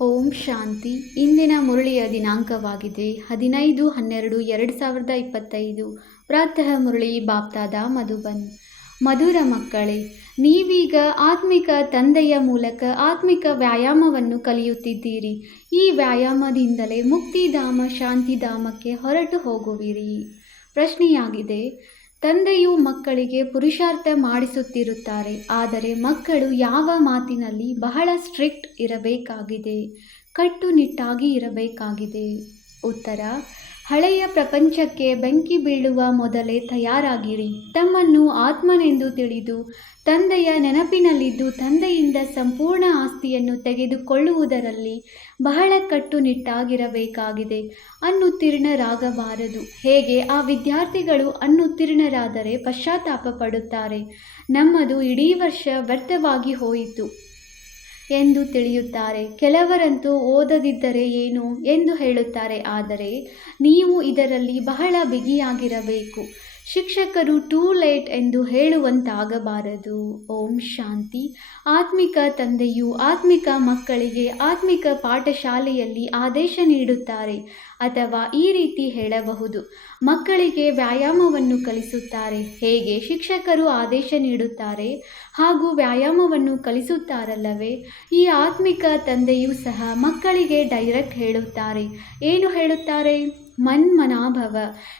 ಓಂ ಶಾಂತಿ. ಇಂದಿನ ಮುರಳಿಯ ದಿನಾಂಕವಾಗಿದೆ 15/12/2025. ಪ್ರಾತಃ ಮುರಳಿ ಬಾಪ್ತಾದ ಮಧುಬನ್. ಮಧುರ ಮಕ್ಕಳೇ, ನೀವೀಗ ಆತ್ಮಿಕ ತಂದೆಯ ಮೂಲಕ ಆತ್ಮಿಕ ವ್ಯಾಯಾಮವನ್ನು ಕಲಿಯುತ್ತಿದ್ದೀರಿ. ಈ ವ್ಯಾಯಾಮದಿಂದಲೇ ಮುಕ್ತಿಧಾಮ ಶಾಂತಿಧಾಮಕ್ಕೆ ಹೊರಟು ಹೋಗುವಿರಿ. ಪ್ರಶ್ನೆಯಾಗಿದೆ, ತಂದೆಯು ಮಕ್ಕಳಿಗೆ ಪುರುಷಾರ್ಥ ಮಾಡಿಸುತ್ತಿರುತ್ತಾರೆ, ಆದರೆ ಮಕ್ಕಳು ಯಾವ ಮಾತಿನಲ್ಲಿ ಬಹಳ ಸ್ಟ್ರಿಕ್ಟ್ ಇರಬೇಕಾಗಿದೆ, ಕಟ್ಟುನಿಟ್ಟಾಗಿ ಇರಬೇಕಾಗಿದೆ? ಉತ್ತರ: ಹಳೆಯ ಪ್ರಪಂಚಕ್ಕೆ ಬೆಂಕಿ ಬೀಳುವ ಮೊದಲೇ ತಯಾರಾಗಿರಿ. ತಮ್ಮನ್ನು ಆತ್ಮನೆಂದು ತಿಳಿದು ತಂದೆಯ ನೆನಪಿನಲ್ಲಿದ್ದು ತಂದೆಯಿಂದ ಸಂಪೂರ್ಣ ಆಸ್ತಿಯನ್ನು ತೆಗೆದುಕೊಳ್ಳುವುದರಲ್ಲಿ ಬಹಳ ಕಟ್ಟುನಿಟ್ಟಾಗಿರಬೇಕಾಗಿದೆ. ಅನುತ್ತೀರ್ಣರಾಗಬಾರದು. ಹೇಗೆ ಆ ವಿದ್ಯಾರ್ಥಿಗಳು ಅನುತ್ತೀರ್ಣರಾದರೆ ಪಶ್ಚಾತ್ತಾಪ ಪಡುತ್ತಾರೆ, ನಮ್ಮದು ಇಡೀ ವರ್ಷ ವ್ಯರ್ಥವಾಗಿ ಹೋಯಿತು ಎಂದು ತಿಳಿಯುತ್ತಾರೆ. ಕೆಲವರಂತೂ ಓದದಿದ್ದರೆ ಏನು ಎಂದು ಹೇಳುತ್ತಾರೆ. ಆದರೆ ನೀವು ಇದರಲ್ಲಿ ಬಹಳ ಬಿಗಿಯಾಗಿರಬೇಕು. ಶಿಕ್ಷಕರು ಟೂ ಲೇಟ್ ಎಂದು ಹೇಳುವಂತಾಗಬಾರದು. ಓಂ ಶಾಂತಿ. ಆತ್ಮಿಕ ತಂದೆಯು ಆತ್ಮಿಕ ಮಕ್ಕಳಿಗೆ ಆತ್ಮಿಕ ಪಾಠಶಾಲೆಯಲ್ಲಿ ಆದೇಶ ನೀಡುತ್ತಾರೆ, ಅಥವಾ ಈ ರೀತಿ ಹೇಳಬಹುದು, ಮಕ್ಕಳಿಗೆ ವ್ಯಾಯಾಮವನ್ನು ಕಲಿಸುತ್ತಾರೆ. ಹೇಗೆ ಶಿಕ್ಷಕರು ಆದೇಶ ನೀಡುತ್ತಾರೆ ಹಾಗೂ ವ್ಯಾಯಾಮವನ್ನು ಕಲಿಸುತ್ತಾರಲ್ಲವೇ, ಈ ಆತ್ಮಿಕ ತಂದೆಯೂ ಸಹ ಮಕ್ಕಳಿಗೆ ಡೈರೆಕ್ಟ್ ಹೇಳುತ್ತಾರೆ. ಏನು ಹೇಳುತ್ತಾರೆ? ಮನ್ಮನಾಭವ.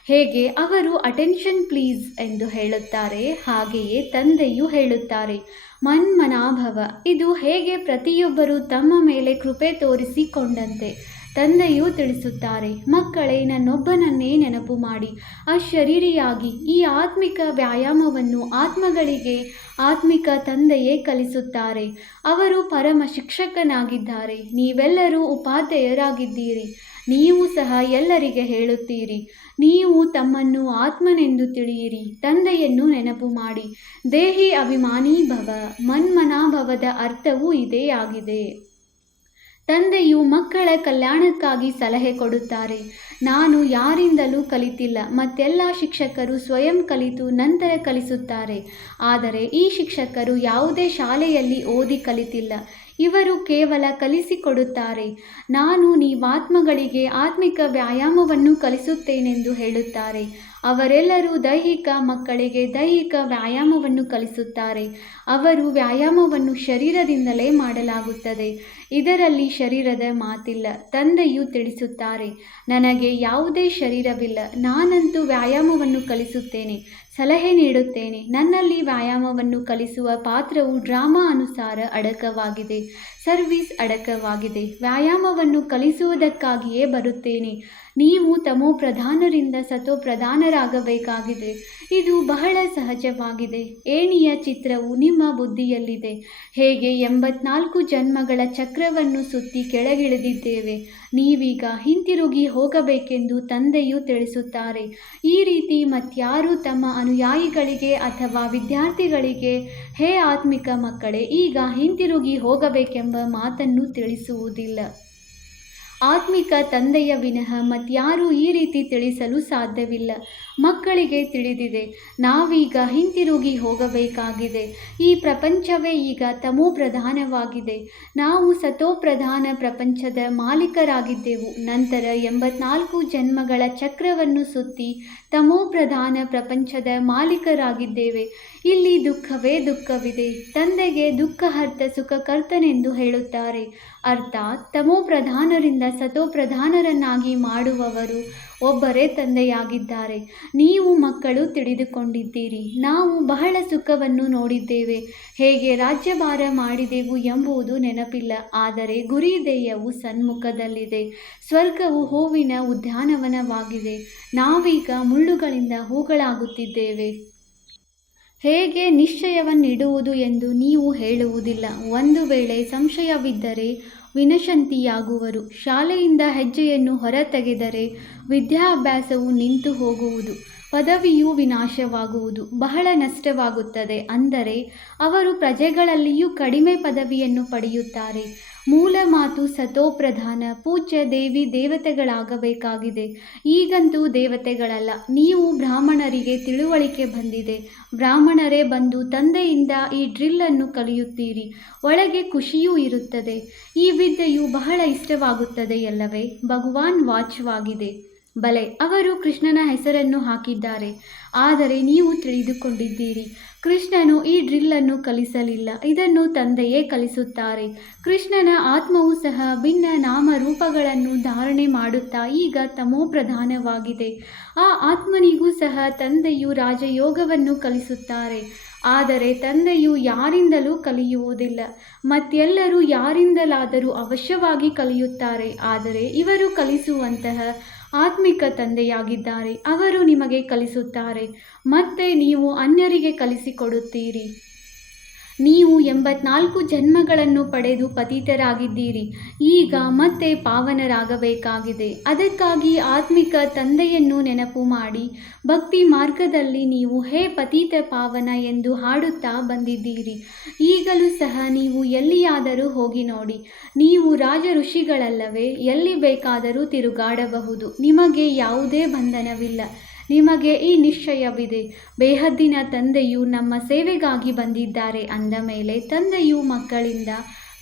ಹೇಗೆ ಅವರು ಅಟೆನ್ಷನ್ ಪ್ಲೀಸ್ ಎಂದು ಹೇಳುತ್ತಾರೆ, ಹಾಗೆಯೇ ತಂದೆಯೂ ಹೇಳುತ್ತಾರೆ ಮನ್ಮನಾಭವ. ಇದು ಹೇಗೆ ಪ್ರತಿಯೊಬ್ಬರೂ ತಮ್ಮ ಮೇಲೆ ಕೃಪೆ ತೋರಿಸಿಕೊಂಡಂತೆ ತಂದೆಯೂ ತಿಳಿಸುತ್ತಾರೆ, ಮಕ್ಕಳೇ, ನನ್ನೊಬ್ಬನನ್ನೇ ನೆನಪು ಮಾಡಿ ಅಶರೀರಿಯಾಗಿ. ಈ ಆತ್ಮಿಕ ವ್ಯಾಯಾಮವನ್ನು ಆತ್ಮಗಳಿಗೆ ಆತ್ಮಿಕ ತಂದೆಯೇ ಕಲಿಸುತ್ತಾರೆ. ಅವರು ಪರಮ ಶಿಕ್ಷಕನಾಗಿದ್ದಾರೆ. ನೀವೆಲ್ಲರೂ ಉಪಾಧ್ಯಾಯರಾಗಿದ್ದೀರಿ. ನೀವು ಸಹ ಎಲ್ಲರಿಗೆ ಹೇಳುತ್ತೀರಿ, ನೀವು ತಮ್ಮನ್ನು ಆತ್ಮನೆಂದು ತಿಳಿಯಿರಿ, ತಂದೆಯನ್ನು ನೆನಪು ಮಾಡಿ. ದೇಹಿ ಅಭಿಮಾನಿ ಭವ. ಮನ್ಮನಾಭವದ ಅರ್ಥವೂ ಇದೇ ಆಗಿದೆ. ತಂದೆಯು ಮಕ್ಕಳ ಕಲ್ಯಾಣಕ್ಕಾಗಿ ಸಲಹೆ ಕೊಡುತ್ತಾರೆ. ನಾನು ಯಾರಿಂದಲೂ ಕಲಿತಿಲ್ಲ, ಮತ್ತೆಲ್ಲ ಶಿಕ್ಷಕರು ಸ್ವಯಂ ಕಲಿತು ನಂತರ ಕಲಿಸುತ್ತಾರೆ. ಆದರೆ ಈ ಶಿಕ್ಷಕರು ಯಾವುದೇ ಶಾಲೆಯಲ್ಲಿ ಓದಿ ಕಲಿತಿಲ್ಲ, ಇವರು ಕೇವಲ ಕಲಿಸಿಕೊಡುತ್ತಾರೆ. ನಾನು ನೀವಾತ್ಮಗಳಿಗೆ ಆತ್ಮಿಕ ವ್ಯಾಯಾಮವನ್ನು ಕಲಿಸುತ್ತೇನೆಂದು ಹೇಳುತ್ತಾರೆ. ಅವರೆಲ್ಲರೂ ದೈಹಿಕ ಮಕ್ಕಳಿಗೆ ದೈಹಿಕ ವ್ಯಾಯಾಮವನ್ನು ಕಲಿಸುತ್ತಾರೆ. ಅವರು ವ್ಯಾಯಾಮವನ್ನು ಶರೀರದಿಂದಲೇ ಮಾಡಲಾಗುತ್ತದೆ. ಇದರಲ್ಲಿ ಶರೀರದ ಮಾತಿಲ್ಲ. ತಂದೆಯು ತಿಳಿಸುತ್ತಾರೆ, ನನಗೆ ಯಾವುದೇ ಶರೀರವಿಲ್ಲ. ನಾನಂತೂ ವ್ಯಾಯಾಮವನ್ನು ಕಲಿಸುತ್ತೇನೆ, ಸಲಹೆ ನೀಡುತ್ತೇನೆ. ನನ್ನಲ್ಲಿ ವ್ಯಾಯಾಮವನ್ನು ಕಲಿಸುವ ಪಾತ್ರವು ಡ್ರಾಮಾ ಅನುಸಾರ ಅಡಕವಾಗಿದೆ, ಸರ್ವಿಸ್ ಅಡಕವಾಗಿದೆ. ವ್ಯಾಯಾಮವನ್ನು ಕಲಿಸುವುದಕ್ಕಾಗಿಯೇ ಬರುತ್ತೇನೆ. ನೀವು ತಮೋ ಪ್ರಧಾನರಿಂದ ಸತೋ ಪ್ರಧಾನರಾಗಬೇಕಾಗಿದೆ. ಇದು ಬಹಳ ಸಹಜವಾಗಿದೆ. ಏಣಿಯ ಚಿತ್ರವು ನಿಮ್ಮ ಬುದ್ಧಿಯಲ್ಲಿದೆ. ಹೇಗೆ 84 ಜನ್ಮಗಳ ಚಕ್ರವನ್ನು ಸುತ್ತಿ ಕೆಳಗಿಳಿದಿದ್ದೇವೆ, ನೀವೀಗ ಹಿಂತಿರುಗಿ ಹೋಗಬೇಕೆಂದು ತಂದೆಯು ತಿಳಿಸುತ್ತಾರೆ. ಈ ರೀತಿ ಮತ್ಯಾರೂ ತಮ್ಮ ಅನುಯಾಯಿಗಳಿಗೆ ಅಥವಾ ವಿದ್ಯಾರ್ಥಿಗಳಿಗೆ, ಹೇ ಆತ್ಮಿಕ ಮಕ್ಕಳೇ, ಈಗ ಹಿಂತಿರುಗಿ ಹೋಗಬೇಕೆಂಬ ಮಾತನ್ನು ತಿಳಿಸುವುದಿಲ್ಲ. ಆತ್ಮಿಕ ತಂದೆಯ ವಿನಃ ಮತ್ಯಾರೂ ಈ ರೀತಿ ತಿಳಿಸಲು ಸಾಧ್ಯವಿಲ್ಲ. ಮಕ್ಕಳಿಗೆ ತಿಳಿದಿದೆ, ನಾವೀಗ ಹಿಂತಿರುಗಿ ಹೋಗಬೇಕಾಗಿದೆ. ಈ ಪ್ರಪಂಚವೇ ಈಗ ತಮೋ ಪ್ರಧಾನವಾಗಿದೆ. ನಾವು ಸತೋ ಪ್ರಧಾನ ಪ್ರಪಂಚದ ಮಾಲೀಕರಾಗಿದ್ದೆವು. ನಂತರ 84 ಜನ್ಮಗಳ ಚಕ್ರವನ್ನು ಸುತ್ತಿ ತಮೋ ಪ್ರಧಾನ ಪ್ರಪಂಚದ ಮಾಲೀಕರಾಗಿದ್ದೇವೆ. ಇಲ್ಲಿ ದುಃಖವೇ ದುಃಖವಿದೆ. ತಂದೆಗೆ ದುಃಖಹರ್ತ ಸುಖಕರ್ತನೆಂದು ಹೇಳುತ್ತಾರೆ. ಅರ್ಥಾತ್ ತಮೋ ಪ್ರಧಾನರಿಂದ ಸತೋ ಪ್ರಧಾನರನ್ನಾಗಿ ಮಾಡುವವರು ಒಬ್ಬರೇ ತಂದೆಯಾಗಿದ್ದಾರೆ. ನೀವು ಮಕ್ಕಳು ತಿಳಿದುಕೊಂಡಿದ್ದೀರಿ, ನಾವು ಬಹಳ ಸುಖವನ್ನು ನೋಡಿದ್ದೇವೆ. ಹೇಗೆ ರಾಜ್ಯಭಾರ ಮಾಡಿದೆವು ಎಂಬುದು ನೆನಪಿಲ್ಲ, ಆದರೆ ಗುರಿ ಧ್ಯೇಯವು ಸನ್ಮುಖದಲ್ಲಿದೆ. ಸ್ವರ್ಗವು ಹೂವಿನ ಉದ್ಯಾನವನವಾಗಿದೆ. ನಾವೀಗ ಮುಳ್ಳುಗಳಿಂದ ಹೂಗಳಾಗುತ್ತಿದ್ದೇವೆ. ಹೇಗೆ ನಿಶ್ಚಯವನ್ನಿಡುವುದು ಎಂದು ನೀವು ಹೇಳುವುದಿಲ್ಲ. ಒಂದು ವೇಳೆ ಸಂಶಯವಿದ್ದರೆ ವಿನಶಂತಿಯಾಗುವರು. ಶಾಲೆಯಿಂದ ಹೆಜ್ಜೆಯನ್ನು ಹೊರತೆಗೆದರೆ ವಿದ್ಯಾಭ್ಯಾಸವು ನಿಂತು ಹೋಗುವುದು, ಪದವಿಯೂ ವಿನಾಶವಾಗುವುದು, ಬಹಳ ನಷ್ಟವಾಗುತ್ತದೆ. ಅಂದರೆ ಅವರು ಪ್ರಜೆಗಳಲ್ಲಿಯೂ ಕಡಿಮೆ ಪದವಿಯನ್ನು ಪಡೆಯುತ್ತಾರೆ. ಮೂಲ ಮಾತು ಸತೋಪ್ರಧಾನ. ಪೂಜ್ಯ ದೇವಿ ದೇವತೆಗಳಾಗಬೇಕಾಗಿದೆ. ಈಗಂತೂ ದೇವತೆಗಳಲ್ಲ, ನೀವು ಬ್ರಾಹ್ಮಣರಿಗೆ ತಿಳುವಳಿಕೆ ಬಂದಿದೆ. ಬ್ರಾಹ್ಮಣರೇ ಬಂದು ತಂದೆಯಿಂದ ಈ ಡ್ರಿಲ್ಲನ್ನು ಕಲಿಯುತ್ತೀರಿ. ಒಳಗೆ ಖುಷಿಯೂ ಇರುತ್ತದೆ. ಈ ವಿದ್ಯೆಯು ಬಹಳ ಇಷ್ಟವಾಗುತ್ತದೆಯಲ್ಲವೇ? ಭಗವಾನ್ ವಾಚ್ಯವಾಗಿದೆ. ಬಲೆ, ಅವರು ಕೃಷ್ಣನ ಹೆಸರನ್ನು ಹಾಕಿದ್ದಾರೆ. ಆದರೆ ನೀವು ತಿಳಿದುಕೊಂಡಿದ್ದೀರಿ, ಕೃಷ್ಣನು ಈ ಡ್ರಿಲ್ಲನ್ನು ಕಲಿಸಲಿಲ್ಲ. ಇದನ್ನು ತಂದೆಯೇ ಕಲಿಸುತ್ತಾರೆ. ಕೃಷ್ಣನ ಆತ್ಮವೂ ಸಹ ಭಿನ್ನ ನಾಮರೂಪಗಳನ್ನು ಧಾರಣೆ ಮಾಡುತ್ತಾ ಈಗ ತಮೋಪ್ರಧಾನವಾಗಿದೆ. ಆ ಆತ್ಮನಿಗೂ ಸಹ ತಂದೆಯು ರಾಜಯೋಗವನ್ನು ಕಲಿಸುತ್ತಾರೆ. ಆದರೆ ತಂದೆಯು ಯಾರಿಂದಲೂ ಕಲಿಯುವುದಿಲ್ಲ. ಮತ್ತೆಲ್ಲರೂ ಯಾರಿಂದಲಾದರೂ ಅವಶ್ಯವಾಗಿ ಕಲಿಯುತ್ತಾರೆ. ಆದರೆ ಇವರು ಕಲಿಸುವಂತಹ ಆತ್ಮಿಕ ತಂದೆಯಾಗಿದ್ದಾರೆ. ಅವರು ನಿಮಗೆ ಕಲಿಸುತ್ತಾರೆ, ಮತ್ತೆ ನೀವು ಅನ್ಯರಿಗೆ ಕಲಿಸಿಕೊಡುತ್ತೀರಿ. ನೀವು 84 ಜನ್ಮಗಳನ್ನು ಪಡೆದು ಪತಿತರಾಗಿದ್ದೀರಿ. ಈಗ ಮತ್ತೆ ಪಾವನರಾಗಬೇಕಾಗಿದೆ. ಅದಕ್ಕಾಗಿ ಆತ್ಮಿಕ ತಂದೆಯನ್ನು ನೆನಪು ಮಾಡಿ ಭಕ್ತಿ ಮಾರ್ಗದಲ್ಲಿ ನೀವು ಹೇ ಪತಿತ ಪಾವನ ಎಂದು ಹಾಡುತ್ತಾ ಬಂದಿದ್ದೀರಿ. ಈಗಲೂ ಸಹ ನೀವು ಎಲ್ಲಿಯಾದರೂ ಹೋಗಿ ನೋಡಿ. ನೀವು ರಾಜ ಋಷಿಗಳಲ್ಲವೇ? ಎಲ್ಲಿ ಬೇಕಾದರೂ ತಿರುಗಾಡಬಹುದು. ನಿಮಗೆ ಯಾವುದೇ ಬಂಧನವಿಲ್ಲ. ನಿಮಗೆ ಈ ನಿಶ್ಚಯವಿದೆ, ಬೇಹದ್ದಿನ ತಂದೆಯು ನಮ್ಮ ಸೇವೆಗಾಗಿ ಬಂದಿದ್ದಾರೆ ಅಂದ ಮೇಲೆ ತಂದೆಯು ಮಕ್ಕಳಿಂದ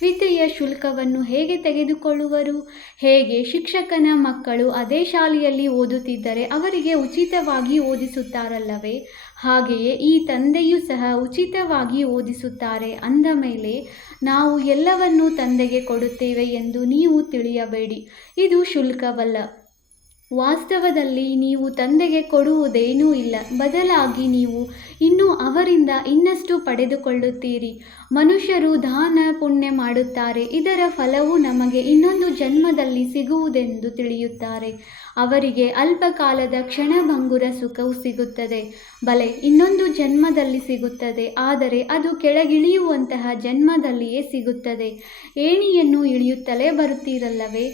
ವಿದ್ಯೆಯ ಶುಲ್ಕವನ್ನು ಹೇಗೆ ತೆಗೆದುಕೊಳ್ಳುವರು? ಹೇಗೆ ಶಿಕ್ಷಕನ ಮಕ್ಕಳು ಅದೇ ಶಾಲೆಯಲ್ಲಿ ಓದುತ್ತಿದ್ದರೆ ಅವರಿಗೆ ಉಚಿತವಾಗಿ ಓದಿಸುತ್ತಾರಲ್ಲವೇ? ಹಾಗೆಯೇ ಈ ತಂದೆಯೂ ಸಹ ಉಚಿತವಾಗಿ ಓದಿಸುತ್ತಾರೆ. ಅಂದ ಮೇಲೆ ನಾವು ಎಲ್ಲವನ್ನೂ ತಂದೆಗೆ ಕೊಡುತ್ತೇವೆ ಎಂದು ನೀವು ತಿಳಿಯಬೇಡಿ. ಇದು ಶುಲ್ಕವಲ್ಲ. ವಾಸ್ತವದಲ್ಲಿ ನೀವು ತಂದೆಗೆ ಕೊಡುವುದೇನೂ ಇಲ್ಲ. ಬದಲಾಗಿ ನೀವು ಇನ್ನೂ ಅವರಿಂದ ಇನ್ನಷ್ಟು ಪಡೆದುಕೊಳ್ಳುತ್ತೀರಿ. ಮನುಷ್ಯರು ದಾನ ಪುಣ್ಯ ಮಾಡುತ್ತಾರೆ. ಇದರ ಫಲವು ನಮಗೆ ಇನ್ನೊಂದು ಜನ್ಮದಲ್ಲಿ ಸಿಗುವುದೆಂದು ತಿಳಿಯುತ್ತಾರೆ. ಅವರಿಗೆ ಅಲ್ಪಕಾಲದ ಕ್ಷಣಭಂಗುರ ಸುಖವು ಸಿಗುತ್ತದೆ. ಬಲೆ, ಇನ್ನೊಂದು ಜನ್ಮದಲ್ಲಿ ಸಿಗುತ್ತದೆ. ಆದರೆ ಅದು ಕೆಳಗಿಳಿಯುವಂತಹ ಜನ್ಮದಲ್ಲಿಯೇ ಸಿಗುತ್ತದೆ. ಏಣಿಯನ್ನು ಇಳಿಯುತ್ತಲೇ ಬರುತ್ತೀರಲ್ಲವೇ?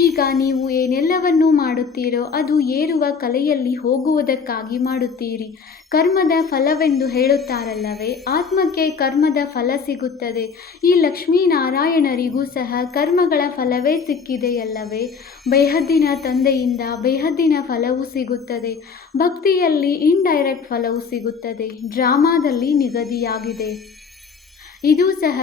ಈಗ ನೀವು ಏನೆಲ್ಲವನ್ನೂ ಮಾಡುತ್ತೀರೋ ಅದು ಏರುವ ಕಲೆಯಲ್ಲಿ ಹೋಗುವುದಕ್ಕಾಗಿ ಮಾಡುತ್ತೀರಿ. ಕರ್ಮದ ಫಲವೆಂದು ಹೇಳುತ್ತಾರಲ್ಲವೇ? ಆತ್ಮಕ್ಕೆ ಕರ್ಮದ ಫಲ ಸಿಗುತ್ತದೆ. ಈ ಲಕ್ಷ್ಮೀನಾರಾಯಣರಿಗೂ ಸಹ ಕರ್ಮಗಳ ಫಲವೇ ಸಿಕ್ಕಿದೆಯಲ್ಲವೇ? ಬೇಹದ್ದಿನ ತಂದೆಯಿಂದ ಬೇಹದ್ದಿನ ಫಲವೂ ಸಿಗುತ್ತದೆ. ಭಕ್ತಿಯಲ್ಲಿ ಇಂಡೈರೆಕ್ಟ್ ಫಲವೂ ಸಿಗುತ್ತದೆ. ಡ್ರಾಮಾದಲ್ಲಿ ನಿಗದಿಯಾಗಿದೆ. ಇದು ಸಹ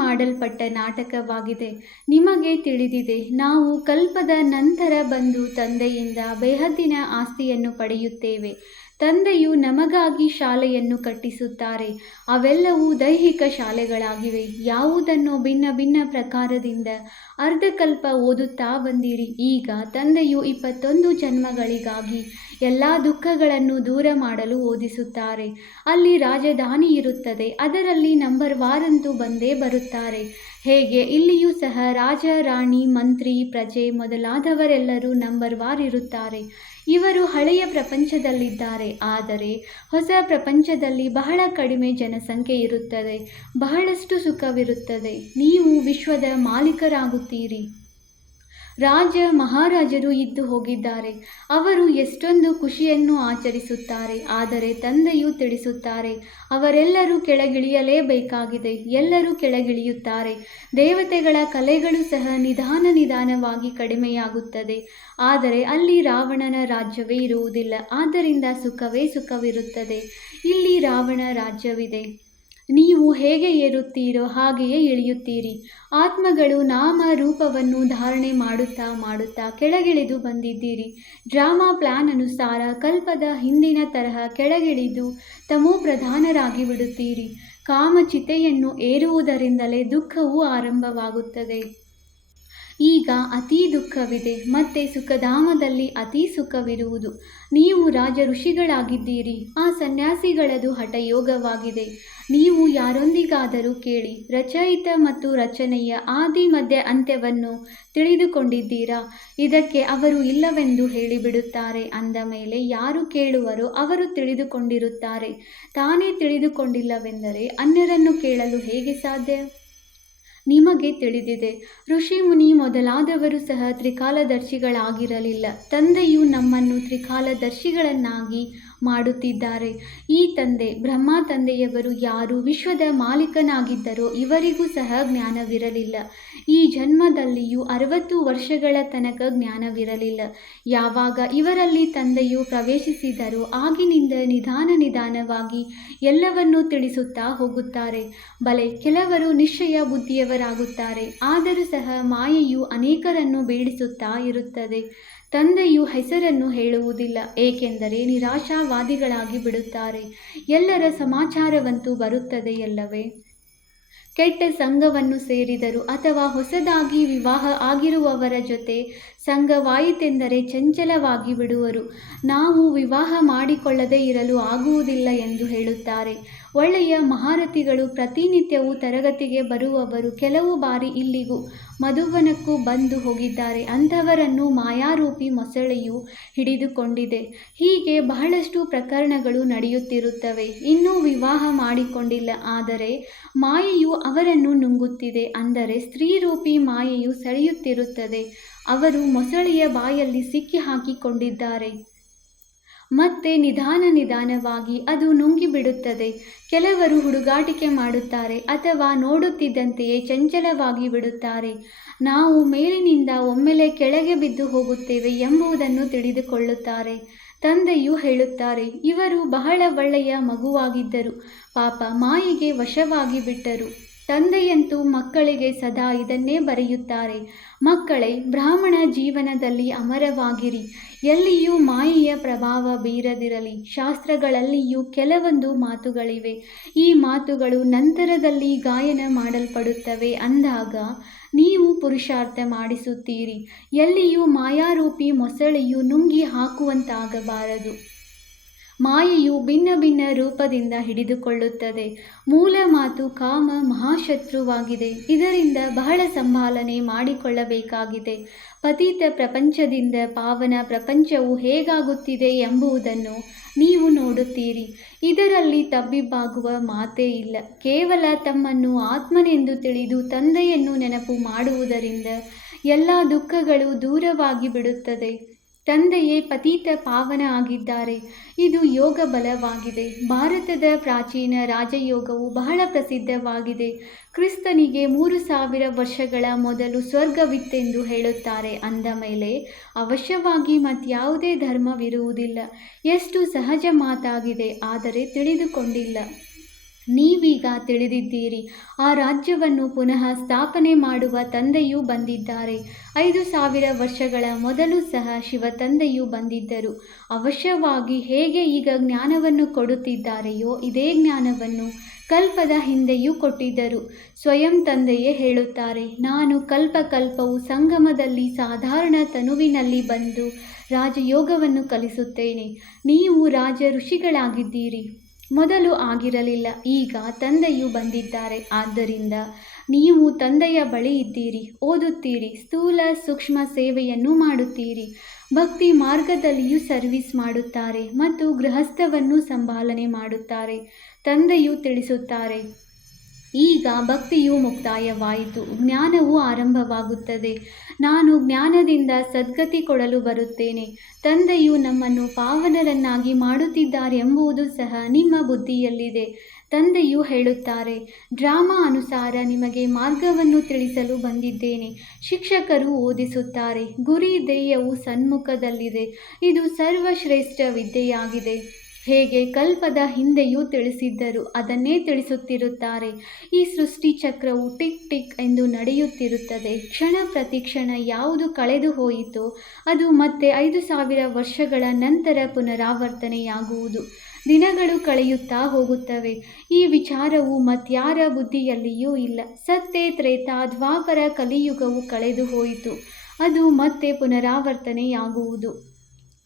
ಮಾಡಲ್ಪಟ್ಟ ನಾಟಕವಾಗಿದೆ. ನಿಮಗೆ ತಿಳಿದಿದೆ, ನಾವು ಕಲ್ಪದ ನಂತರ ಬಂದು ತಂದೆಯಿಂದ ಬೇಹದ್ದಿನ ಆಸ್ತಿಯನ್ನು ಪಡೆಯುತ್ತೇವೆ. ತಂದೆಯು ನಮಗಾಗಿ ಶಾಲೆಯನ್ನು ಕಟ್ಟಿಸುತ್ತಾರೆ. ಅವೆಲ್ಲವೂ ದೈಹಿಕ ಶಾಲೆಗಳಾಗಿವೆ. ಯಾವುದನ್ನು ಭಿನ್ನ ಭಿನ್ನ ಪ್ರಕಾರದಿಂದ ಅರ್ಧಕಲ್ಪ ಓದುತ್ತಾ ಬಂದಿರಿ. ಈಗ ತಂದೆಯು 21 ಜನ್ಮಗಳಿಗಾಗಿ ಎಲ್ಲ ದುಃಖಗಳನ್ನು ದೂರ ಮಾಡಲು ಓದಿಸುತ್ತಾರೆ. ಅಲ್ಲಿ ರಾಜಧಾನಿ ಇರುತ್ತದೆ. ಅದರಲ್ಲಿ ನಂಬರ್ ವಾರಂತೂ ಬಂದೇ ಬರುತ್ತಾರೆ. ಹೇಗೆ ಇಲ್ಲಿಯೂ ಸಹ ರಾಜ, ರಾಣಿ, ಮಂತ್ರಿ, ಪ್ರಜೆ ಮೊದಲಾದವರೆಲ್ಲರೂ ನಂಬರ್ ವಾರ್ ಇರುತ್ತಾರೆ. ಇವರು ಹಳೆಯ ಪ್ರಪಂಚದಲ್ಲಿದ್ದಾರೆ. ಆದರೆ ಹೊಸ ಪ್ರಪಂಚದಲ್ಲಿ ಬಹಳ ಕಡಿಮೆ ಜನಸಂಖ್ಯೆ ಇರುತ್ತದೆ. ಬಹಳಷ್ಟು ಸುಖವಿರುತ್ತದೆ. ನೀವು ವಿಶ್ವದ ಮಾಲೀಕರಾಗುತ್ತೀರಿ. ರಾಜ ಮಹಾರಾಜರು ಇದ್ದು ಹೋಗಿದ್ದಾರೆ. ಅವರು ಎಷ್ಟೊಂದು ಖುಷಿಯನ್ನು ಆಚರಿಸುತ್ತಾರೆ. ಆದರೆ ತಂದೆಯು ತಿಳಿಸುತ್ತಾರೆ, ಅವರೆಲ್ಲರೂ ಕೆಳಗಿಳಿಯಲೇಬೇಕಾಗಿದೆ. ಎಲ್ಲರೂ ಕೆಳಗಿಳಿಯುತ್ತಾರೆ. ದೇವತೆಗಳ ಕಲೆಗಳು ಸಹ ನಿಧಾನವಾಗಿ ಕಡಿಮೆಯಾಗುತ್ತದೆ. ಆದರೆ ಅಲ್ಲಿ ರಾವಣನ ರಾಜ್ಯವೇ ಇರುವುದಿಲ್ಲ. ಆದ್ದರಿಂದ ಸುಖವಿರುತ್ತದೆ. ಇಲ್ಲಿ ರಾವಣ ರಾಜ್ಯವಿದೆ. ನೀವು ಹೇಗೆ ಏರುತ್ತೀರೋ ಹಾಗೆಯೇ ಇಳಿಯುತ್ತೀರಿ. ಆತ್ಮಗಳು ನಾಮ ರೂಪವನ್ನು ಧಾರಣೆ ಮಾಡುತ್ತಾ ಕೆಳಗಿಳಿದು ಬಂದಿದ್ದೀರಿ. ಡ್ರಾಮಾ ಪ್ಲಾನ್ ಅನುಸಾರ ಕಲ್ಪದ ಹಿಂದಿನ ತರಹ ಕೆಳಗಿಳಿದು ತಮೋಪ್ರಧಾನರಾಗಿ ಬಿಡುತ್ತೀರಿ. ಕಾಮಚಿತೆಯನ್ನು ಏರುವುದರಿಂದಲೇ ದುಃಖವು ಆರಂಭವಾಗುತ್ತದೆ. ಈಗ ಅತೀ ದುಃಖವಿದೆ. ಮತ್ತೆ ಸುಖಧಾಮದಲ್ಲಿ ಅತೀ ಸುಖವಿರುವುದು. ನೀವು ರಾಜ ಋಷಿಗಳಾಗಿದ್ದೀರಿ. ಆ ಸನ್ಯಾಸಿಗಳದು ಹಠಯೋಗವಾಗಿದೆ. ನೀವು ಯಾರೊಂದಿಗಾದರೂ ಕೇಳಿ, ರಚಯಿತ ಮತ್ತು ರಚನೆಯ ಆದಿ ಮಧ್ಯ ಅಂತ್ಯವನ್ನು ತಿಳಿದುಕೊಂಡಿದ್ದೀರಾ? ಇದಕ್ಕೆ ಅವರು ಇಲ್ಲವೆಂದು ಹೇಳಿಬಿಡುತ್ತಾರೆ. ಅಂದ ಮೇಲೆ ಯಾರು ಕೇಳುವರೋ ಅವರು ತಿಳಿದುಕೊಂಡಿರುತ್ತಾರೆ. ತಾನೇ ತಿಳಿದುಕೊಂಡಿಲ್ಲವೆಂದರೆ ಅನ್ಯರನ್ನು ಕೇಳಲು ಹೇಗೆ ಸಾಧ್ಯ? ನಿಮಗೆ ತಿಳಿದಿದೆ, ಋಷಿ ಮುನಿ ಮೊದಲಾದವರು ಸಹ ತ್ರಿಕಾಲದರ್ಶಿಗಳಾಗಿರಲಿಲ್ಲ. ತಂದೆಯು ನಮ್ಮನ್ನು ತ್ರಿಕಾಲದರ್ಶಿಗಳನ್ನಾಗಿ ಮಾಡುತ್ತಿದ್ದಾರೆ. ಈ ತಂದೆ ಬ್ರಹ್ಮ ತಂದೆಯವರು ಯಾರು ವಿಶ್ವದ ಮಾಲೀಕನಾಗಿದ್ದರೋ ಇವರಿಗೂ ಸಹ ಜ್ಞಾನವಿರಲಿಲ್ಲ. ಈ ಜನ್ಮದಲ್ಲಿಯೂ 60 ವರ್ಷಗಳ ತನಕ ಜ್ಞಾನವಿರಲಿಲ್ಲ. ಯಾವಾಗ ಇವರಲ್ಲಿ ತಂದೆಯು ಪ್ರವೇಶಿಸಿದರೋ ಆಗಿನಿಂದ ನಿಧಾನವಾಗಿ ಎಲ್ಲವನ್ನೂ ತಿಳಿಸುತ್ತಾ ಹೋಗುತ್ತಾರೆ. ಬಲೆ ಕೆಲವರು ನಿಶ್ಚಯ ಬುದ್ಧಿಯವರಾಗುತ್ತಾರೆ. ಆದರೂ ಸಹ ಮಾಯೆಯು ಅನೇಕರನ್ನು ಬೇಡಿಸುತ್ತಾ ಇರುತ್ತದೆ. ತಂದೆಯು ಹೆಸರನ್ನು ಹೇಳುವುದಿಲ್ಲ, ಏಕೆಂದರೆ ನಿರಾಶಾವಾದಿಗಳಾಗಿ ಬಿಡುತ್ತಾರೆ. ಎಲ್ಲರ ಸಮಾಚಾರವಂತೂ ಬರುತ್ತದೆಯಲ್ಲವೇ? ಕೆಟ್ಟ ಸಂಘವನ್ನು ಸೇರಿದರು ಅಥವಾ ಹೊಸದಾಗಿ ವಿವಾಹ ಆಗಿರುವವರ ಜೊತೆ ಸಂಘವಾಯಿತೆಂದರೆ ಚಂಚಲವಾಗಿ ಬಿಡುವರು. ನಾವು ವಿವಾಹ ಮಾಡಿಕೊಳ್ಳದೇ ಇರಲು ಆಗುವುದಿಲ್ಲ ಎಂದು ಹೇಳುತ್ತಾರೆ. ಒಳ್ಳೆಯ ಮಹಾರಥಿಗಳು ಪ್ರತಿನಿತ್ಯವೂ ತರಗತಿಗೆ ಬರುವವರು ಕೆಲವು ಬಾರಿ ಇಲ್ಲಿಗೂ ಮಧುವನಕ್ಕೂ ಬಂದು ಹೋಗಿದ್ದಾರೆ. ಅಂಥವರನ್ನು ಮಾಯಾರೂಪಿ ಮೊಸಳೆಯು ಹಿಡಿದುಕೊಂಡಿದೆ. ಹೀಗೆ ಬಹಳಷ್ಟು ಪ್ರಕರಣಗಳು ನಡೆಯುತ್ತಿರುತ್ತವೆ. ಇನ್ನೂ ವಿವಾಹ ಮಾಡಿಕೊಂಡಿಲ್ಲ, ಆದರೆ ಮಾಯೆಯು ಅವರನ್ನು ನುಂಗುತ್ತಿದೆ. ಅಂದರೆ ಸ್ತ್ರೀರೂಪಿ ಮಾಯೆಯು ಸೆಳೆಯುತ್ತಿರುತ್ತದೆ. ಅವರು ಮೊಸಳೆಯ ಬಾಯಲ್ಲಿ ಸಿಕ್ಕಿ ಹಾಕಿಕೊಂಡಿದ್ದಾರೆ. ಮತ್ತೆ ನಿಧಾನವಾಗಿ ಅದು ನುಂಗಿಬಿಡುತ್ತದೆ. ಕೆಲವರು ಹುಡುಗಾಟಿಕೆ ಮಾಡುತ್ತಾರೆ ಅಥವಾ ನೋಡುತ್ತಿದ್ದಂತೆಯೇ ಚಂಚಲವಾಗಿ ಬಿಡುತ್ತಾರೆ. ನಾವು ಮೇಲಿನಿಂದ ಒಮ್ಮೆಲೆ ಕೆಳಗೆ ಬಿದ್ದು ಹೋಗುತ್ತೇವೆ ಎಂಬುದನ್ನು ತಿಳಿದುಕೊಳ್ಳುತ್ತಾರೆ. ತಂದೆಯು ಹೇಳುತ್ತಾರೆ, ಇವರು ಬಹಳ ಒಳ್ಳೆಯ ಮಗುವಾಗಿದ್ದರು, ಪಾಪ ಮಾಯೆಗೆ ವಶವಾಗಿ ಬಿಟ್ಟರು. ತಂದೆಯಂತೂ ಮಕ್ಕಳಿಗೆ ಸದಾ ಇದನ್ನೇ ಬರೆಯುತ್ತಾರೆ, ಮಕ್ಕಳೇ, ಬ್ರಾಹ್ಮಣ ಜೀವನದಲ್ಲಿ ಅಮರವಾಗಿರಿ, ಎಲ್ಲಿಯೂ ಮಾಯೆಯ ಪ್ರಭಾವ ಬೀರದಿರಲಿ. ಶಾಸ್ತ್ರಗಳಲ್ಲಿಯೂ ಕೆಲವೊಂದು ಮಾತುಗಳಿವೆ. ಈ ಮಾತುಗಳು ನಂತರದಲ್ಲಿ ಗಾಯನ ಮಾಡಲ್ಪಡುತ್ತವೆ. ಅಂದಾಗ ನೀವು ಪುರುಷಾರ್ಥ ಮಾಡಿಸುತ್ತೀರಿ. ಎಲ್ಲಿಯೂ ಮಾಯಾರೂಪಿ ಮೊಸಳೆಯು ನುಂಗಿ ಹಾಕುವಂತಾಗಬಾರದು. ಮಾಯೆಯು ಭಿನ್ನ ರೂಪದಿಂದ ಹಿಡಿದುಕೊಳ್ಳುತ್ತದೆ. ಮೂಲ ಮಾತು ಕಾಮ ಮಹಾಶತ್ರುವಾಗಿದೆ. ಇದರಿಂದ ಬಹಳ ಸಂಭಾಲನೆ ಮಾಡಿಕೊಳ್ಳಬೇಕಾಗಿದೆ. ಪತಿತ ಪ್ರಪಂಚದಿಂದ ಪಾವನ ಪ್ರಪಂಚವು ಹೇಗಾಗುತ್ತಿದೆ ಎಂಬುದನ್ನು ನೀವು ನೋಡುತ್ತೀರಿ. ಇದರಲ್ಲಿ ತಬ್ಬಿಬ್ಬಾಗುವ ಮಾತೇ ಇಲ್ಲ. ಕೇವಲ ತಮ್ಮನ್ನು ಆತ್ಮನೆಂದು ತಿಳಿದು ತಂದೆಯನ್ನು ನೆನಪು ಮಾಡುವುದರಿಂದ ಎಲ್ಲ ದುಃಖಗಳು ದೂರವಾಗಿ ಬಿಡುತ್ತದೆ. ತಂದೆಯೇ ಪತಿತ ಪಾವನ ಆಗಿದ್ದಾರೆ. ಇದು ಯೋಗ ಬಲವಾಗಿದೆ. ಭಾರತದ ಪ್ರಾಚೀನ ರಾಜಯೋಗವು ಬಹಳ ಪ್ರಸಿದ್ಧವಾಗಿದೆ. ಕ್ರಿಸ್ತನಿಗೆ 3000 ವರ್ಷಗಳ ಮೊದಲು ಸ್ವರ್ಗವಿತ್ತೆಂದು ಹೇಳುತ್ತಾರೆ. ಅಂದ ಮೇಲೆ ಅವಶ್ಯವಾಗಿ ಮತ್ಯಾವುದೇ ಧರ್ಮವಿರುವುದಿಲ್ಲ. ಎಷ್ಟು ಸಹಜ ಮಾತಾಗಿದೆ, ಆದರೆ ತಿಳಿದುಕೊಂಡಿಲ್ಲ. ನೀವೀಗ ತಿಳಿದಿದ್ದೀರಿ. ಆ ರಾಜ್ಯವನ್ನು ಪುನಃ ಸ್ಥಾಪನೆ ಮಾಡುವ ತಂದೆಯೂ ಬಂದಿದ್ದಾರೆ. 5000 ವರ್ಷಗಳ ಮೊದಲು ಸಹ ಶಿವತಂದೆಯೂ ಬಂದಿದ್ದರು. ಅವಶ್ಯವಾಗಿ ಹೇಗೆ ಈಗ ಜ್ಞಾನವನ್ನು ಕೊಡುತ್ತಿದ್ದಾರೆಯೋ ಇದೇ ಜ್ಞಾನವನ್ನು ಕಲ್ಪದ ಹಿಂದೆಯೂ ಕೊಟ್ಟಿದ್ದರು. ಸ್ವಯಂ ತಂದೆಯೇ ಹೇಳುತ್ತಾರೆ, ನಾನು ಕಲ್ಪವು ಸಂಗಮದಲ್ಲಿ ಸಾಧಾರಣ ತನುವಿನಲ್ಲಿ ಬಂದು ರಾಜಯೋಗವನ್ನು ಕಲಿಸುತ್ತೇನೆ. ನೀವು ರಾಜ ಋಷಿಗಳಾಗಿದ್ದೀರಿ, ಮೊದಲು ಆಗಿರಲಿಲ್ಲ. ಈಗ ತಂದೆಯು ಬಂದಿದ್ದಾರೆ. ಆದ್ದರಿಂದ ನೀವು ತಂದೆಯ ಬಳಿ ಇದ್ದೀರಿ, ಓದುತ್ತೀರಿ, ಸ್ಥೂಲ ಸೂಕ್ಷ್ಮ ಸೇವೆಯನ್ನು ಮಾಡುತ್ತೀರಿ. ಭಕ್ತಿ ಮಾರ್ಗದಲ್ಲಿಯೂ ಸರ್ವಿಸ್ ಮಾಡುತ್ತಾರೆ ಮತ್ತು ಗೃಹಸ್ಥವನ್ನು ಸಂಭಾಲನೆ ಮಾಡುತ್ತಾರೆ. ತಂದೆಯು ತಿಳಿಸುತ್ತಾರೆ, ಈಗ ಭಕ್ತಿಯು ಮುಕ್ತಾಯವಾಯಿತು, ಜ್ಞಾನವು ಆರಂಭವಾಗುತ್ತದೆ. ನಾನು ಜ್ಞಾನದಿಂದ ಸದ್ಗತಿ ಕೊಡಲು ಬರುತ್ತೇನೆ. ತಂದೆಯು ನಮ್ಮನ್ನು ಪಾವನರನ್ನಾಗಿ ಮಾಡುತ್ತಿದ್ದಾರೆಂಬುದು ಸಹ ನಿಮ್ಮ ಬುದ್ಧಿಯಲ್ಲಿದೆ. ತಂದೆಯು ಹೇಳುತ್ತಾರೆ, ಡ್ರಾಮಾ ಅನುಸಾರ ನಿಮಗೆ ಮಾರ್ಗವನ್ನು ತಿಳಿಸಲು ಬಂದಿದ್ದೇನೆ. ಶಿಕ್ಷಕರು ಓದಿಸುತ್ತಾರೆ. ಗುರಿ ಧ್ಯೇಯವು ಸನ್ಮುಖದಲ್ಲಿದೆ. ಇದು ಸರ್ವಶ್ರೇಷ್ಠ ವಿದ್ಯೆಯಾಗಿದೆ. ಹೇಗೆ ಕಲ್ಪದ ಹಿಂದೆಯೂ ತಿಳಿಸಿದ್ದರು ಅದನ್ನೇ ತಿಳಿಸುತ್ತಿರುತ್ತಾರೆ. ಈ ಸೃಷ್ಟಿ ಚಕ್ರವು ಟಿಕ್ ಟಿಕ್ ಎಂದು ನಡೆಯುತ್ತಿರುತ್ತದೆ. ಕ್ಷಣ ಪ್ರತಿ ಕ್ಷಣ ಯಾವುದು ಕಳೆದು ಹೋಯಿತೋ ಅದು ಮತ್ತೆ 5000 ವರ್ಷಗಳ ನಂತರ ಪುನರಾವರ್ತನೆಯಾಗುವುದು. ದಿನಗಳು ಕಳೆಯುತ್ತಾ ಹೋಗುತ್ತವೆ. ಈ ವಿಚಾರವು ಮತ್ಯಾರ ಬುದ್ಧಿಯಲ್ಲಿಯೂ ಇಲ್ಲ. ಸತ್ಯ ತ್ರೇತಾ ದ್ವಾಪರ ಕಲಿಯುಗವು ಕಳೆದು ಹೋಯಿತು, ಅದು ಮತ್ತೆ ಪುನರಾವರ್ತನೆಯಾಗುವುದು.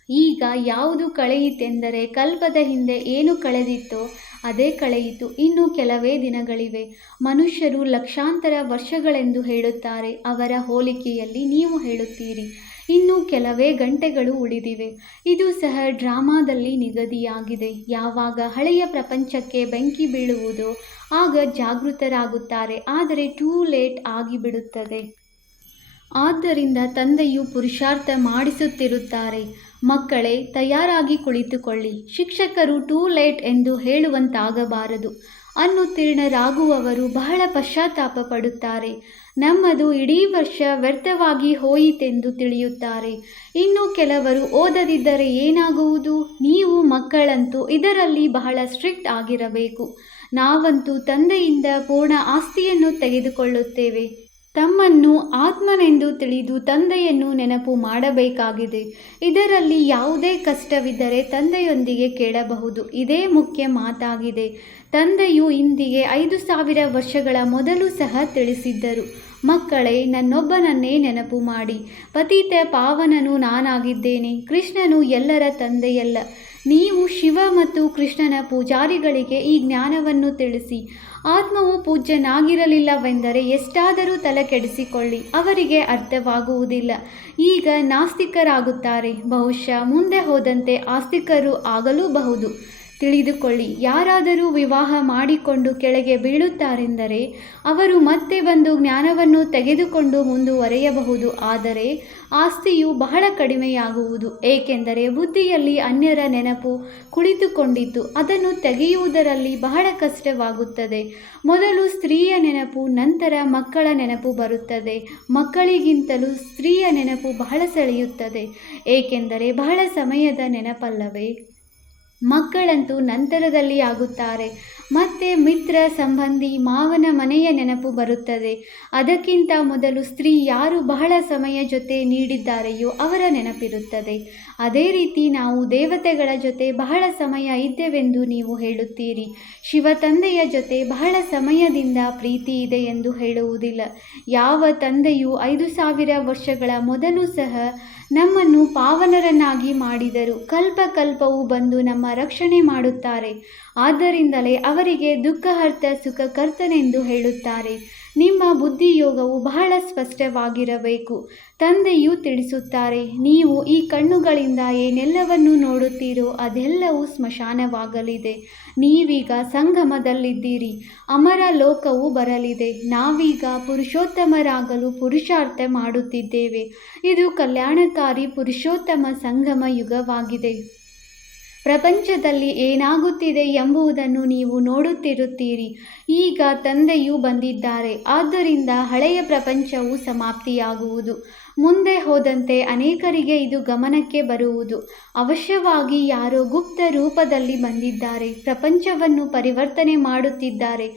ಈಗ ಯಾವುದು ಕಳೆಯಿತೆಂದರೆ ಕಲ್ಪದ ಹಿಂದೆ ಏನು ಕಳೆದಿತ್ತೋ ಅದೇ ಕಳೆಯಿತು. ಇನ್ನು ಕೆಲವೇ ದಿನಗಳಿವೆ. ಮನುಷ್ಯರು ಲಕ್ಷಾಂತರ ವರ್ಷಗಳೆಂದು ಹೇಳುತ್ತಾರೆ. ಅವರ ಹೋಲಿಕೆಯಲ್ಲಿ ನೀವು ಹೇಳುತ್ತೀರಿ, ಇನ್ನೂ ಕೆಲವೇ ಗಂಟೆಗಳು ಉಳಿದಿವೆ. ಇದು ಸಹ ಡ್ರಾಮಾದಲ್ಲಿ ನಿಗದಿಯಾಗಿದೆ. ಯಾವಾಗ ಹಳೆಯ ಪ್ರಪಂಚಕ್ಕೆ ಬೆಂಕಿ ಬೀಳುವುದೋ ಆಗ ಜಾಗೃತರಾಗುತ್ತಾರೆ, ಆದರೆ ಟೂ ಲೇಟ್ ಆಗಿಬಿಡುತ್ತದೆ. ಆದ್ದರಿಂದ ತಂದೆಯು ಪುರುಷಾರ್ಥ ಮಾಡಿಸುತ್ತಿರುತ್ತಾರೆ. ಮಕ್ಕಳೇ, ತಯಾರಾಗಿ ಕುಳಿತುಕೊಳ್ಳಿ. ಶಿಕ್ಷಕರು ಟೂ ಲೇಟ್ ಎಂದು ಹೇಳುವಂತಾಗಬಾರದು. ಅನುತ್ತೀರ್ಣರಾಗುವವರು ಬಹಳ ಪಶ್ಚಾತ್ತಾಪ ಪಡುತ್ತಾರೆ. ನಮ್ಮದು ಇಡೀ ವರ್ಷ ವ್ಯರ್ಥವಾಗಿ ಹೋಯಿತೆಂದು ತಿಳಿಯುತ್ತಾರೆ. ಇನ್ನು ಕೆಲವರು ಓದದಿದ್ದರೆ ಏನಾಗುವುದು? ನೀವು ಮಕ್ಕಳಂತೂ ಇದರಲ್ಲಿ ಬಹಳ ಸ್ಟ್ರಿಕ್ಟ್ ಆಗಿರಬೇಕು. ನಾವಂತೂ ತಂದೆಯಿಂದ ಪೂರ್ಣ ಆಸ್ತಿಯನ್ನು ತೆಗೆದುಕೊಳ್ಳುತ್ತೇವೆ. ತಮ್ಮನ್ನು ಆತ್ಮನೆಂದು ತಿಳಿದು ತಂದೆಯನ್ನು ನೆನಪು ಮಾಡಬೇಕಾಗಿದೆ. ಇದರಲ್ಲಿ ಯಾವುದೇ ಕಷ್ಟವಿದ್ದರೆ ತಂದೆಯೊಂದಿಗೆ ಕೇಳಬಹುದು. ಇದೇ ಮುಖ್ಯ ಮಾತಾಗಿದೆ. ತಂದೆಯು ಇಂದಿಗೆ 5,000 ವರ್ಷಗಳ ಮೊದಲು ಸಹ ತಿಳಿಸಿದ್ದರು. ಮಕ್ಕಳೇ, ನನ್ನೊಬ್ಬನನ್ನೇ ನೆನಪು ಮಾಡಿ. ಪತಿತ ಪಾವನನು ನಾನಾಗಿದ್ದೇನೆ. ಕೃಷ್ಣನು ಎಲ್ಲರ ತಂದೆಯಲ್ಲ. ನೀವು ಶಿವ ಮತ್ತು ಕೃಷ್ಣನ ಪೂಜಾರಿಗಳಿಗೆ ಈ ಜ್ಞಾನವನ್ನು ತಿಳಿಸಿ. ಆತ್ಮವು ಪೂಜ್ಯನಾಗಿರಲಿಲ್ಲವೆಂದರೆ ಎಷ್ಟಾದರೂ ತಲೆ ಕೆಡಿಸಿಕೊಳ್ಳಿ, ಅವರಿಗೆ ಅರ್ಥವಾಗುವುದಿಲ್ಲ. ಈಗ ನಾಸ್ತಿಕರಾಗುತ್ತಾರೆ, ಬಹುಶಃ ಮುಂದೆ ಹೋದಂತೆ ಆಸ್ತಿಕರು ಆಗಲೂಬಹುದು. ತಿಳಿದುಕೊಳ್ಳಿ, ಯಾರಾದರೂ ವಿವಾಹ ಮಾಡಿಕೊಂಡು ಕೆಳಗೆ ಬೀಳುತ್ತಾರೆಂದರೆ ಅವರು ಮತ್ತೆ ಬಂದು ಜ್ಞಾನವನ್ನು ತೆಗೆದುಕೊಂಡು ಮುಂದುವರೆಯಬಹುದು. ಆದರೆ ಆಸ್ತಿಯು ಬಹಳ ಕಡಿಮೆಯಾಗುವುದು, ಏಕೆಂದರೆ ಬುದ್ಧಿಯಲ್ಲಿ ಅನ್ಯರ ನೆನಪು ಕುಳಿತುಕೊಂಡಿತು. ಅದನ್ನು ತೆಗೆಯುವುದರಲ್ಲಿ ಬಹಳ ಕಷ್ಟವಾಗುತ್ತದೆ. ಮೊದಲು ಸ್ತ್ರೀಯ ನೆನಪು, ನಂತರ ಮಕ್ಕಳ ನೆನಪು ಬರುತ್ತದೆ. ಮಕ್ಕಳಿಗಿಂತಲೂ ಸ್ತ್ರೀಯ ನೆನಪು ಬಹಳ ಸೆಳೆಯುತ್ತದೆ, ಏಕೆಂದರೆ ಬಹಳ ಸಮಯದ ನೆನಪಲ್ಲವೇ? ಮಕ್ಕಳಂತೂ ನಂತರದಲ್ಲಿ ಆಗುತ್ತಾರೆ. ಮತ್ತೆ ಮಿತ್ರ, ಸಂಬಂಧಿ, ಮಾವನ ಮನೆಯ ನೆನಪು ಬರುತ್ತದೆ. ಅದಕ್ಕಿಂತ ಮೊದಲು ಸ್ತ್ರೀ ಯಾರು ಬಹಳ ಸಮಯ ಜೊತೆ ನೀಡಿದ್ದಾರೆಯೋ ಅವರ ನೆನಪಿರುತ್ತದೆ. ಅದೇ ರೀತಿ ನಾವು ದೇವತೆಗಳ ಜೊತೆ ಬಹಳ ಸಮಯ ಇದ್ದೆವೆಂದು ನೀವು ಹೇಳುತ್ತೀರಿ. ಶಿವ ತಂದೆಯ ಜೊತೆ ಬಹಳ ಸಮಯದಿಂದ ಪ್ರೀತಿ ಇದೆ ಎಂದು ಹೇಳುವುದಿಲ್ಲ. ಯಾವ ತಂದೆಯು 5,000 ವರ್ಷಗಳ ಮೊದಲು ಸಹ ನಮ್ಮನ್ನು ಪಾವನರನ್ನಾಗಿ ಮಾಡಿದರು. ಕಲ್ಪಕಲ್ಪವೂ ಬಂದು ನಮ್ಮ ರಕ್ಷಣೆ ಮಾಡುತ್ತಾರೆ. ಆದ್ದರಿಂದಲೇ ಅವರಿಗೆ ದುಃಖಹರ್ತ ಸುಖಕರ್ತನೆಂದು ಹೇಳುತ್ತಾರೆ. ನಿಮ್ಮ ಬುದ್ಧಿಯೋಗವು ಬಹಳ ಸ್ಪಷ್ಟವಾಗಿರಬೇಕು. ತಂದೆಯು ತಿಳಿಸುತ್ತಾರೆ, ನೀವು ಈ ಕಣ್ಣುಗಳಿಂದ ಏನೆಲ್ಲವನ್ನು ನೋಡುತ್ತೀರೋ ಅದೆಲ್ಲವೂ ಸ್ಮಶಾನವಾಗಲಿದೆ. ನೀವೀಗ ಸಂಗಮದಲ್ಲಿದ್ದೀರಿ. ಅಮರ ಲೋಕವು ಬರಲಿದೆ. ನಾವೀಗ ಪುರುಷೋತ್ತಮರಾಗಲು ಪುರುಷಾರ್ಥ ಮಾಡುತ್ತಿದ್ದೇವೆ. ಇದು ಕಲ್ಯಾಣಕಾರಿ ಪುರುಷೋತ್ತಮ ಸಂಗಮ ಯುಗವಾಗಿದೆ. ಪ್ರಪಂಚದಲ್ಲಿ ಏನಾಗುತ್ತಿದೆ ಎಂಬುದನ್ನು ನೀವು ನೋಡುತ್ತಿರುತ್ತೀರಿ. ಈಗ ತಂದೆಯು ಬಂದಿದ್ದಾರೆ. ಆದ್ದರಿಂದ ಹಳೆಯ ಪ್ರಪಂಚವು ಸಮಾಪ್ತಿಯಾಗುವುದು. ಮುಂದೆ ಹೋದಂತೆ ಅನೇಕರಿಗೆ ಇದು ಗಮನಕ್ಕೆ ಬರುವುದು. ಅವಶ್ಯವಾಗಿ ಯಾರೋ ಗುಪ್ತ ರೂಪದಲ್ಲಿ ಬಂದಿದ್ದಾರೆ, ಪ್ರಪಂಚವನ್ನು ಪರಿವರ್ತನೆ ಮಾಡುತ್ತಿದ್ದಾರೆ.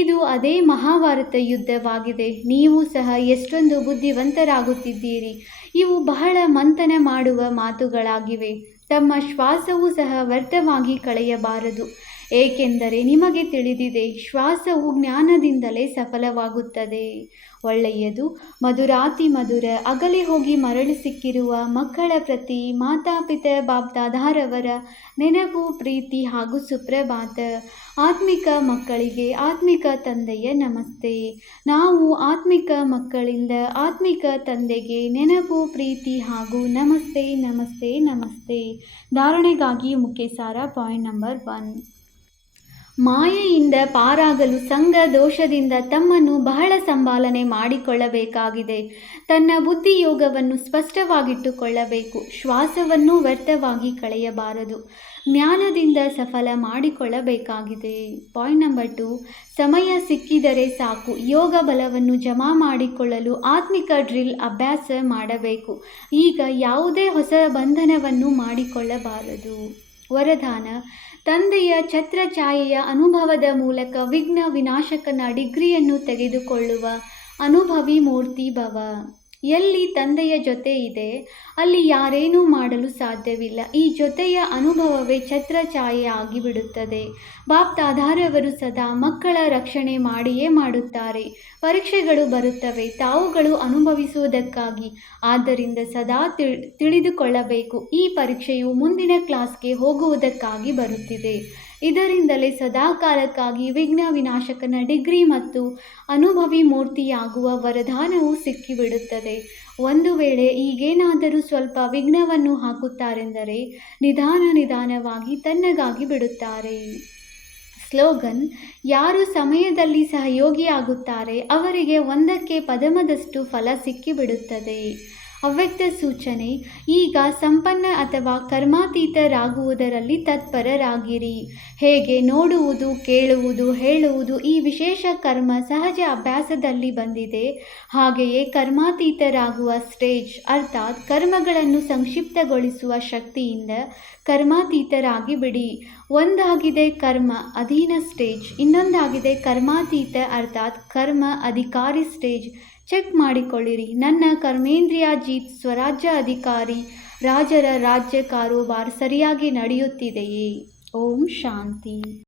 ಇದು ಅದೇ ಮಹಾಭಾರತ ಯುದ್ಧವಾಗಿದೆ. ನೀವು ಸಹ ಎಷ್ಟೊಂದು ಬುದ್ಧಿವಂತರಾಗುತ್ತಿದ್ದೀರಿ. ಇವು ಬಹಳ ಮಂಥನ ಮಾಡುವ ಮಾತುಗಳಾಗಿವೆ. ತಮ್ಮ ಶ್ವಾಸವೂ ಸಹ ವ್ಯರ್ಥವಾಗಿ ಕಳೆಯಬಾರದು, ಏಕೆಂದರೆ ನಿಮಗೆ ತಿಳಿದಿದೆ, ಶ್ವಾಸವು ಜ್ಞಾನದಿಂದಲೇ ಸಫಲವಾಗುತ್ತದೆ. ಒಳ್ಳೆಯದು. ಮಧುರಾತಿ ಮಧುರ ಅಗಲಿ ಹೋಗಿ ಮರಳಿ ಸಿಕ್ಕಿರುವ ಮಕ್ಕಳ ಪ್ರತಿ ಮಾತಾಪಿತ ಬಾಪ್ದಾದಾರವರ ನೆನಪು, ಪ್ರೀತಿ ಹಾಗೂ ಸುಪ್ರಭಾತ. ಆತ್ಮಿಕ ಮಕ್ಕಳಿಗೆ ಆತ್ಮಿಕ ತಂದೆಯ ನಮಸ್ತೆ. ನಾವು ಆತ್ಮಿಕ ಮಕ್ಕಳಿಂದ ಆತ್ಮಿಕ ತಂದೆಗೆ ನೆನಪು, ಪ್ರೀತಿ ಹಾಗೂ ನಮಸ್ತೆ ನಮಸ್ತೆ ನಮಸ್ತೆ. ಧಾರಣೆಗಾಗಿ ಮುಖ್ಯ ಸಾರ. Point number 1. ಮಾಯೆಯಿಂದ ಪಾರಾಗಲು ಸಂಘ ದೋಷದಿಂದ ತಮ್ಮನ್ನು ಬಹಳ ಸಂಭಾಲನೆ ಮಾಡಿಕೊಳ್ಳಬೇಕಾಗಿದೆ. ತನ್ನ ಬುದ್ಧಿಯೋಗವನ್ನು ಸ್ಪಷ್ಟವಾಗಿಟ್ಟುಕೊಳ್ಳಬೇಕು. ಶ್ವಾಸವನ್ನು ವ್ಯರ್ಥವಾಗಿ ಕಳೆಯಬಾರದು. ಜ್ಞಾನದಿಂದ ಸಫಲ ಮಾಡಿಕೊಳ್ಳಬೇಕಾಗಿದೆ. Point number 2. ಸಮಯ ಸಿಕ್ಕಿದರೆ ಸಾಕು. ಯೋಗ ಬಲವನ್ನು ಜಮಾ ಮಾಡಿಕೊಳ್ಳಲು ಆತ್ಮಿಕ ಡ್ರಿಲ್ ಅಭ್ಯಾಸ ಮಾಡಬೇಕು. ಈಗ ಯಾವುದೇ ಹೊಸ ಬಂಧನವನ್ನು ಮಾಡಿಕೊಳ್ಳಬಾರದು. ವರದಾನ: ತಂದೆಯ ಛತ್ರಛಾಯೆಯ ಅನುಭವದ ಮೂಲಕ ವಿಘ್ನ ವಿನಾಶಕನ ಡಿಗ್ರಿಯನ್ನು ತೆಗೆದುಕೊಳ್ಳುವ ಅನುಭವಿ ಮೂರ್ತಿ ಭವ. ಎಲ್ಲಿ ತಂದೆಯ ಜೊತೆ ಇದೆ ಅಲ್ಲಿ ಯಾರೇನೂ ಮಾಡಲು ಸಾಧ್ಯವಿಲ್ಲ. ಈ ಜೊತೆಯ ಅನುಭವವೇ ಛತ್ರಛಾಯೆ ಆಗಿಬಿಡುತ್ತದೆ. ಬಾಪ್ದಾದಾರವರು ಸದಾ ಮಕ್ಕಳ ರಕ್ಷಣೆ ಮಾಡಿಯೇ ಮಾಡುತ್ತಾರೆ. ಪರೀಕ್ಷೆಗಳು ಬರುತ್ತವೆ ತಾವುಗಳು ಅನುಭವಿಸುವುದಕ್ಕಾಗಿ. ಆದ್ದರಿಂದ ಸದಾ ತಿಳಿದುಕೊಳ್ಳಬೇಕು, ಈ ಪರೀಕ್ಷೆಯು ಮುಂದಿನ ಕ್ಲಾಸ್ಗೆ ಹೋಗುವುದಕ್ಕಾಗಿ ಬರುತ್ತಿದೆ. ಇದರಿಂದಲೇ ಸದಾಕಾಲಕ್ಕಾಗಿ ವಿಘ್ನ ವಿನಾಶಕನ ಡಿಗ್ರಿ ಮತ್ತು ಅನುಭವಿ ಮೂರ್ತಿಯಾಗುವ ವರದಾನವು ಸಿಕ್ಕಿಬಿಡುತ್ತದೆ. ಒಂದು ವೇಳೆ ಈಗೇನಾದರೂ ಸ್ವಲ್ಪ ವಿಘ್ನವನ್ನು ಹಾಕುತ್ತಾರೆಂದರೆ ನಿಧಾನವಾಗಿ ತಣ್ಣಗಾಗಿ ಬಿಡುತ್ತಾರೆ. ಸ್ಲೋಗನ್: ಯಾರು ಸಮಯದಲ್ಲಿ ಸಹಯೋಗಿಯಾಗುತ್ತಾರೆ ಅವರಿಗೆ 1ಕ್ಕೆ ಪದಮದಷ್ಟು ಫಲ ಸಿಕ್ಕಿಬಿಡುತ್ತದೆ. ಅವ್ಯಕ್ತ ಸೂಚನೆ: ಈಗ ಸಂಪನ್ನ ಅಥವಾ ಕರ್ಮಾತೀತರಾಗುವುದರಲ್ಲಿ ತತ್ಪರರಾಗಿರಿ. ಹೇಗೆ ನೋಡುವುದು, ಕೇಳುವುದು, ಹೇಳುವುದು ಈ ವಿಶೇಷ ಕರ್ಮ ಸಹಜ ಅಭ್ಯಾಸದಲ್ಲಿ ಬಂದಿದೆ, ಹಾಗೆಯೇ ಕರ್ಮಾತೀತರಾಗುವ ಸ್ಟೇಜ್ ಅರ್ಥಾತ್ ಕರ್ಮಗಳನ್ನು ಸಂಕ್ಷಿಪ್ತಗೊಳಿಸುವ ಶಕ್ತಿಯಿಂದ ಕರ್ಮಾತೀತರಾಗಿ ಬಿಡಿ. ಒಂದಾಗಿದೆ ಕರ್ಮ ಅಧೀನ ಸ್ಟೇಜ್, ಇನ್ನೊಂದಾಗಿದೆ ಕರ್ಮಾತೀತ ಅರ್ಥಾತ್ ಕರ್ಮ ಅಧಿಕಾರಿ ಸ್ಟೇಜ್. ಚೆಕ್ ಮಾಡಿಕೊಳ್ಳಿರಿ, ನನ್ನ ಕರ್ಮೇಂದ್ರಿಯಾಜೀತ್ ಸ್ವರಾಜ್ಯ ಅಧಿಕಾರಿ ರಾಜರ ರಾಜ್ಯ ಕಾರೋಬಾರ್ ಸರಿಯಾಗಿ ನಡೆಯುತ್ತಿದೆಯೇ? ಓಂ ಶಾಂತಿ.